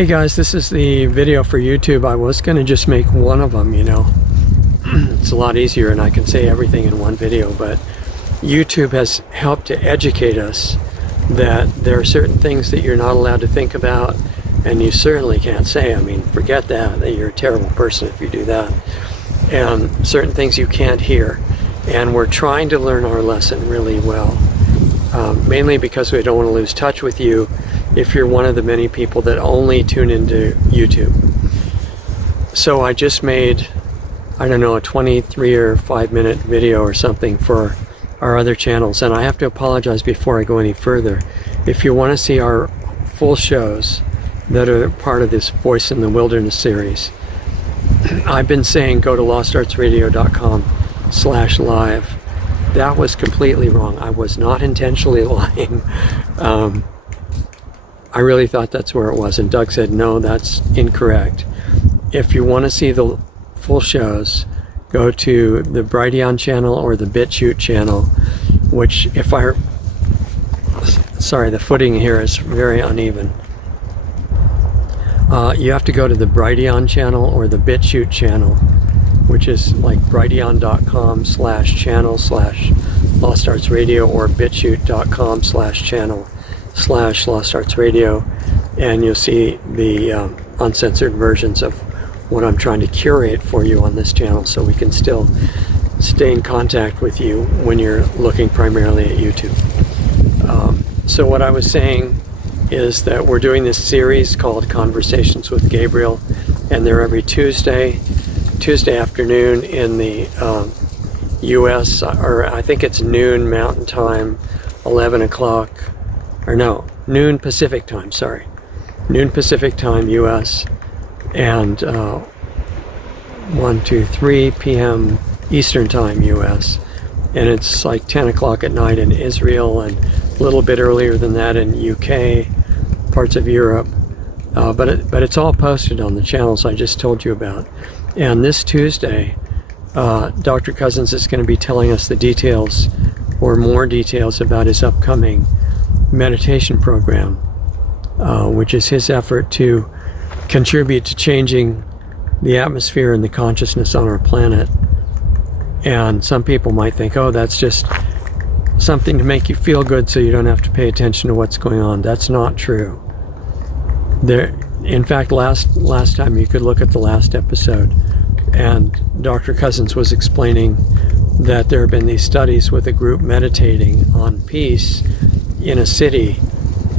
Hey guys, this is the video for YouTube. I was going to just make one of them, It's a lot easier and I can say everything in one video, but YouTube has helped to educate us that there are certain things that you're not allowed to think about, and you certainly can't say. I mean, forget that you're a terrible person if you do that. And certain things you can't hear. And we're trying to learn our lesson really well, mainly because we don't want to lose touch with you if you're one of the many people that only tune into YouTube. So I just made, I don't know, a 23 or 5-minute video or something for our other channels, and I have to apologize before I go any further. If you want to see our full shows that are part of this Voice in the Wilderness series, I've been saying go to lostartsradio.com/live. That was completely wrong. I was not intentionally lying. I really thought that's where it was, and Doug said no, that's incorrect. If you want to see the full shows, go to the Brighteon channel or the BitChute channel, which sorry, the footing here is very uneven. You have to go to the Brighteon channel or the BitChute channel, which is like brighteon.com/channel/LostArtsRadio or bitchute.com/channel/LostArtsRadio, and you'll see the uncensored versions of what I'm trying to curate for you on this channel, so we can still stay in contact with you when you're looking primarily at YouTube. So what I was saying is that we're doing this series called Conversations with Gabriel, and they're every Tuesday afternoon in the US, or I think it's noon Mountain Time, 11 o'clock, or no, noon Pacific Time, sorry. Noon Pacific Time US, and 3 p.m. Eastern Time US. And it's like 10 o'clock at night in Israel, and a little bit earlier than that in UK, parts of Europe. But it's all posted on the channels I just told you about. And this Tuesday, Dr. Cousins is going to be telling us the details, or more details, about his upcoming meditation program, which is his effort to contribute to changing the atmosphere and the consciousness on our planet. And some people might think, oh, that's just something to make you feel good so you don't have to pay attention to what's going on. That's not true. In fact, last time, you could look at the last episode, and Dr. Cousins was explaining that there have been these studies with a group meditating on peace in a city,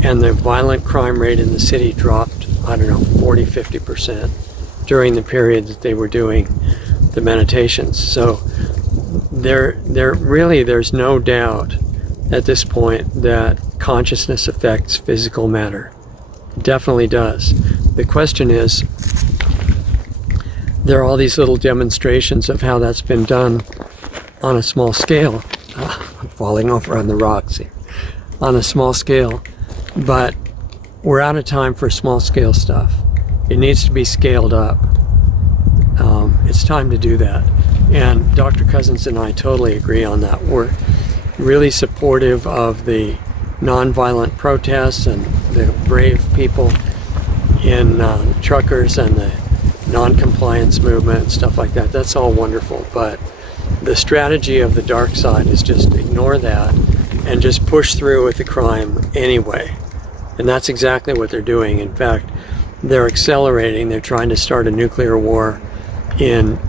and the violent crime rate in the city dropped, 40-50% during the period that they were doing the meditations. So there's no doubt at this point that consciousness affects physical matter. It definitely does. The question is, there are all these little demonstrations of how that's been done on a small scale. I'm falling over on the rocks here. On a small scale, but we're out of time for small scale stuff. It needs to be scaled up. It's time to do that. And Dr. Cousins and I totally agree on that. We're really supportive of the nonviolent protests and the brave people in truckers and the non-compliance movement and stuff like that. That's all wonderful, but the strategy of the dark side is just ignore that and just push through with the crime anyway. And that's exactly what they're doing. In fact, they're accelerating. They're trying to start a nuclear war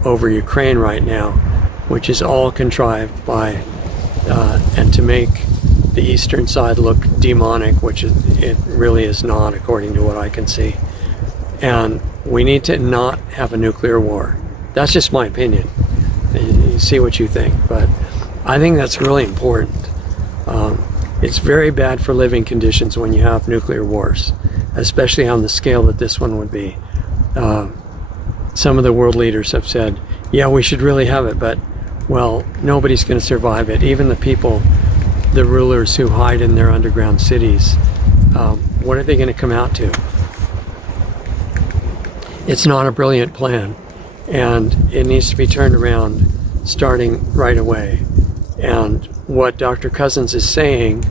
over Ukraine right now, which is all contrived by and to make the eastern side look demonic, which it really is not, according to what I can see. And we need to not have a nuclear war. That's just my opinion. You see what you think, but I think that's really important. It's very bad for living conditions when you have nuclear wars, especially on the scale that this one would be. Some of the world leaders have said, yeah, we should really have it, but, well, nobody's going to survive it. Even the people, the rulers who hide in their underground cities, what are they going to come out to? It's not a brilliant plan, and it needs to be turned around starting right away. And what Dr. Cousins is saying,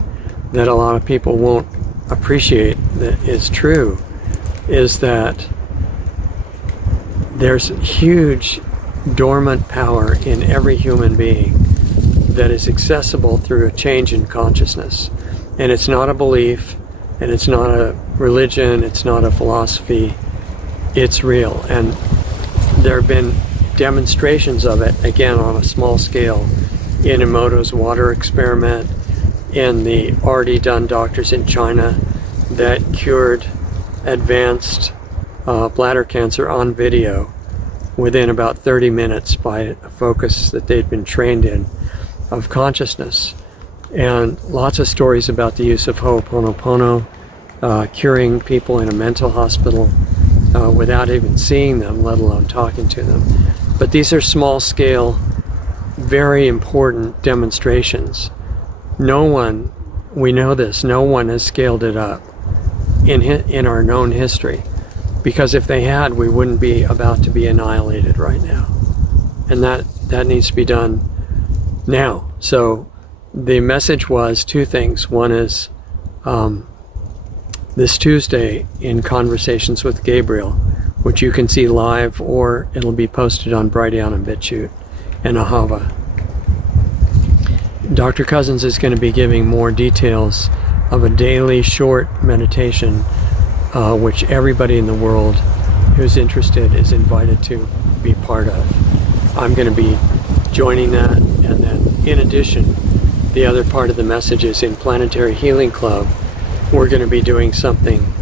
that a lot of people won't appreciate, that is true, is that there's huge dormant power in every human being that is accessible through a change in consciousness. And it's not a belief, and it's not a religion, it's not a philosophy, it's real. And there have been demonstrations of it, again on a small scale, in Emoto's water experiment, in the already done doctors in China that cured advanced bladder cancer on video within about 30 minutes by a focus that they'd been trained in of consciousness. And lots of stories about the use of Ho'oponopono, curing people in a mental hospital without even seeing them, let alone talking to them. But these are small scale, very important demonstrations. No one, we know this, no one has scaled it up in our known history. Because if they had, we wouldn't be about to be annihilated right now. And that needs to be done now. So the message was two things. One is this Tuesday in Conversations with Gabriel, which you can see live, or it'll be posted on Brighteon and BitChute and Ahava. Dr. Cousens is going to be giving more details of a daily short meditation which everybody in the world who's interested is invited to be part of. I'm going to be joining that, and then in addition, the other part of the message is in Planetary Healing Club, we're going to be doing something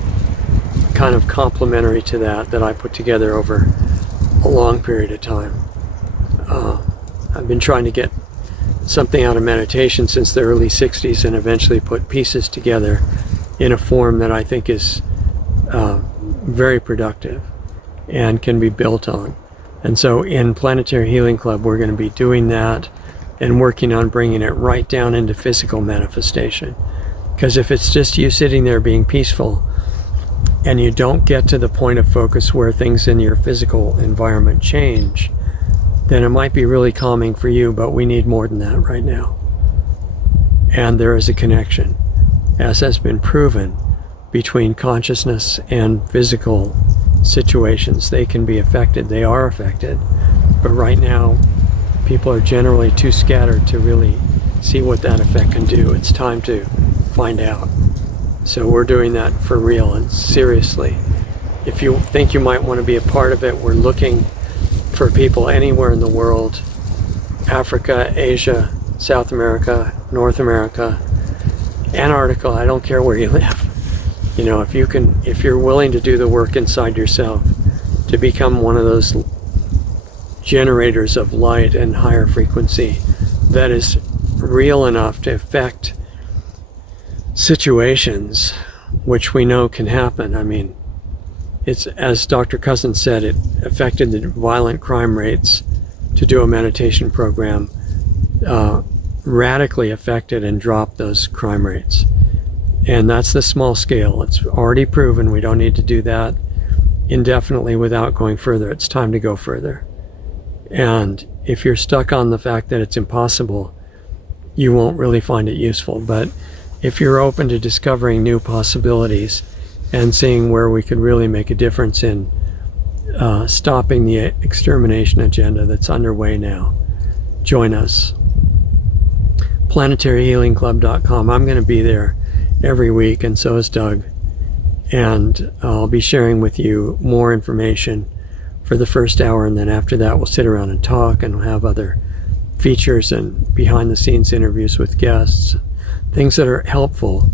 kind of complementary to that I put together over a long period of time. I've been trying to get something out of meditation since the early 60s and eventually put pieces together in a form that I think is very productive and can be built on. And so in Planetary Healing Club, we're going to be doing that and working on bringing it right down into physical manifestation. Because if it's just you sitting there being peaceful and you don't get to the point of focus where things in your physical environment change, then it might be really calming for you, but we need more than that right now. And there is a connection, as has been proven, between consciousness and physical situations. They can be affected, they are affected, but right now people are generally too scattered to really see what that effect can do. It's time to find out. So we're doing that for real and seriously. If you think you might want to be a part of it, we're looking for people anywhere in the world, Africa, Asia, South America, North America, Antarctica, I don't care where you live. You know, if you're willing to do the work inside yourself to become one of those generators of light and higher frequency that is real enough to affect situations which we know can happen. I mean, it's, as Dr. Cousens said, it affected the violent crime rates to do a meditation program, radically affected and dropped those crime rates. And that's the small scale. It's already proven. We don't need to do that indefinitely without going further. It's time to go further. And if you're stuck on the fact that it's impossible, you won't really find it useful. But if you're open to discovering new possibilities and seeing where we could really make a difference in stopping the extermination agenda that's underway now, join us. PlanetaryHealingClub.com. I'm going to be there every week, and so is Doug. And I'll be sharing with you more information for the first hour, and then after that we'll sit around and talk, and we'll have other features and behind-the-scenes interviews with guests, things that are helpful,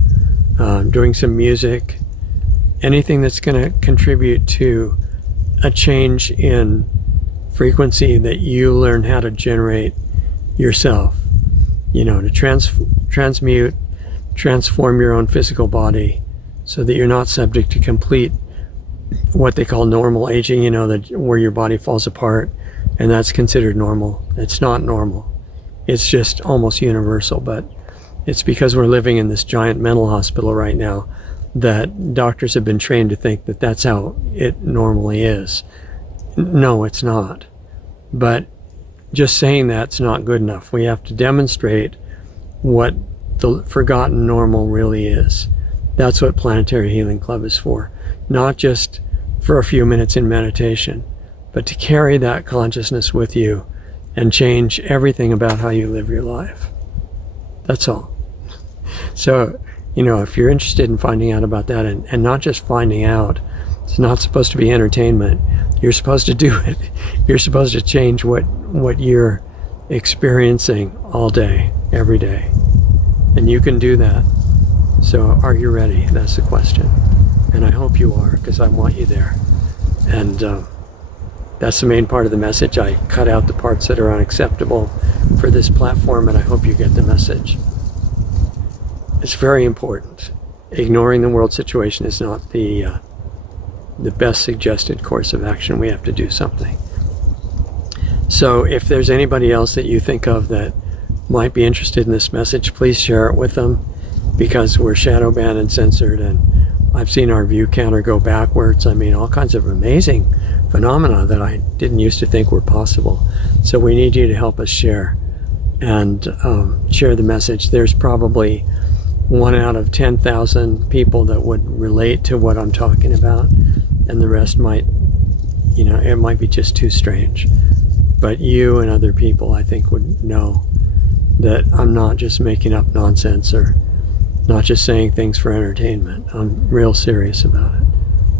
doing some music, anything that's going to contribute to a change in frequency that you learn how to generate yourself, you know, to transmute, transform your own physical body so that you're not subject to complete what they call normal aging, you know, that where your body falls apart, and that's considered normal. It's not normal. It's just almost universal, but it's because we're living in this giant mental hospital right now that doctors have been trained to think that that's how it normally is. No, it's not. But just saying that's not good enough. We have to demonstrate what the forgotten normal really is. That's what Planetary Healing Club is for. Not just for a few minutes in meditation, but to carry that consciousness with you and change everything about how you live your life. That's all. So, if you're interested in finding out about that, and not just finding out, it's not supposed to be entertainment. You're supposed to do it. You're supposed to change what you're experiencing all day, every day. And you can do that. So are you ready? That's the question. And I hope you are, because I want you there. And that's the main part of the message. I cut out the parts that are unacceptable for this platform, and I hope you get the message. It's very important. Ignoring the world situation is not the best suggested course of action. We have to do something. So if there's anybody else that you think of that might be interested in this message, please share it with them, because we're shadow banned and censored, and I've seen our view counter go backwards. I mean, all kinds of amazing phenomena that I didn't used to think were possible. So we need you to help us share and share the message. There's probably 1 out of 10,000 people that would relate to what I'm talking about, and the rest might, it might be just too strange. But you and other people, I think, would know that I'm not just making up nonsense or not just saying things for entertainment. I'm real serious about it.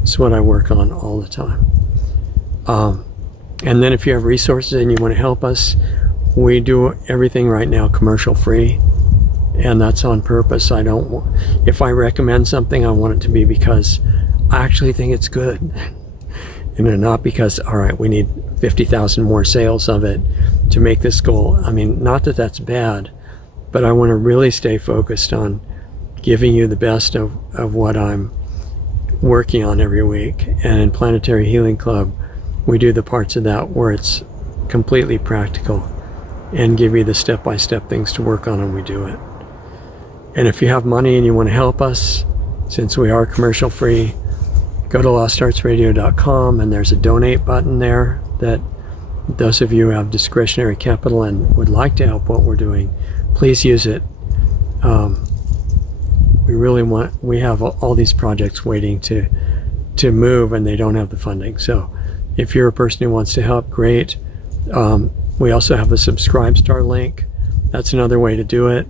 It's what I work on all the time. And then if you have resources and you want to help us, we do everything right now commercial free. And that's on purpose. If I recommend something, I want it to be because I actually think it's good. Not because, all right, we need 50,000 more sales of it to make this goal. I mean, not that that's bad, but I want to really stay focused on giving you the best of what I'm working on every week. And in Planetary Healing Club, we do the parts of that where it's completely practical and give you the step-by-step things to work on, and we do it. And if you have money and you want to help us, since we are commercial free, go to lostartsradio.com, and there's a donate button there that those of you who have discretionary capital and would like to help what we're doing, please use it. We have all these projects waiting to move, and they don't have the funding. So if you're a person who wants to help, great. We also have a Subscribestar link. That's another way to do it,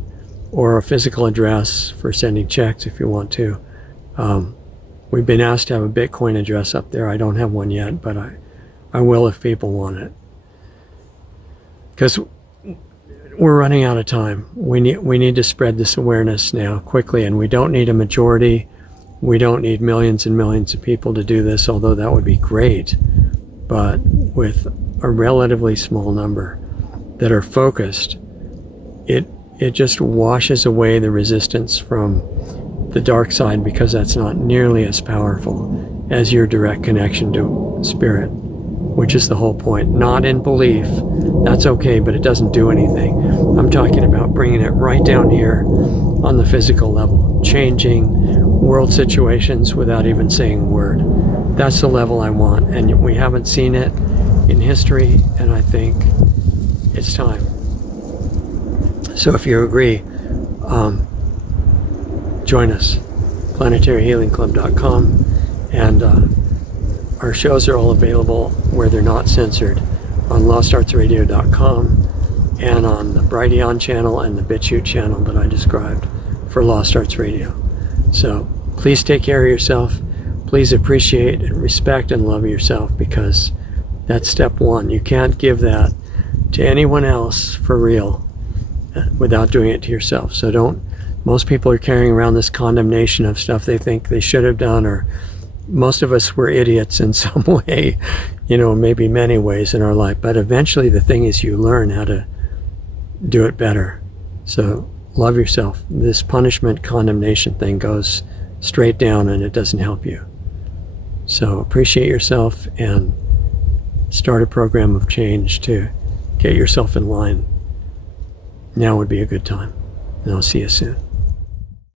or a physical address for sending checks if you want to. We've been asked to have a Bitcoin address up there. I don't have one yet, but I will if people want it. Because we're running out of time. We need to spread this awareness now quickly, and we don't need a majority. We don't need millions and millions of people to do this, although that would be great. But with a relatively small number that are focused, it just washes away the resistance from the dark side, because that's not nearly as powerful as your direct connection to spirit, which is the whole point. Not in belief. That's okay, but it doesn't do anything. I'm talking about bringing it right down here on the physical level, changing world situations without even saying a word. That's the level I want, and we haven't seen it in history, and I think it's time. So if you agree, join us, planetaryhealingclub.com, and our shows are all available where they're not censored on lostartsradio.com and on the Brighteon channel and the BitChute channel that I described for Lost Arts Radio. So please take care of yourself. Please appreciate and respect and love yourself, because that's step one. You can't give that to anyone else for real without doing it to yourself. So most people are carrying around this condemnation of stuff they think they should have done, or most of us were idiots in some way, maybe many ways in our life. But eventually the thing is, you learn how to do it better. So love yourself. This punishment condemnation thing goes straight down, and it doesn't help you. So appreciate yourself and start a program of change to get yourself in line. Now would be a good time. And I'll see you soon.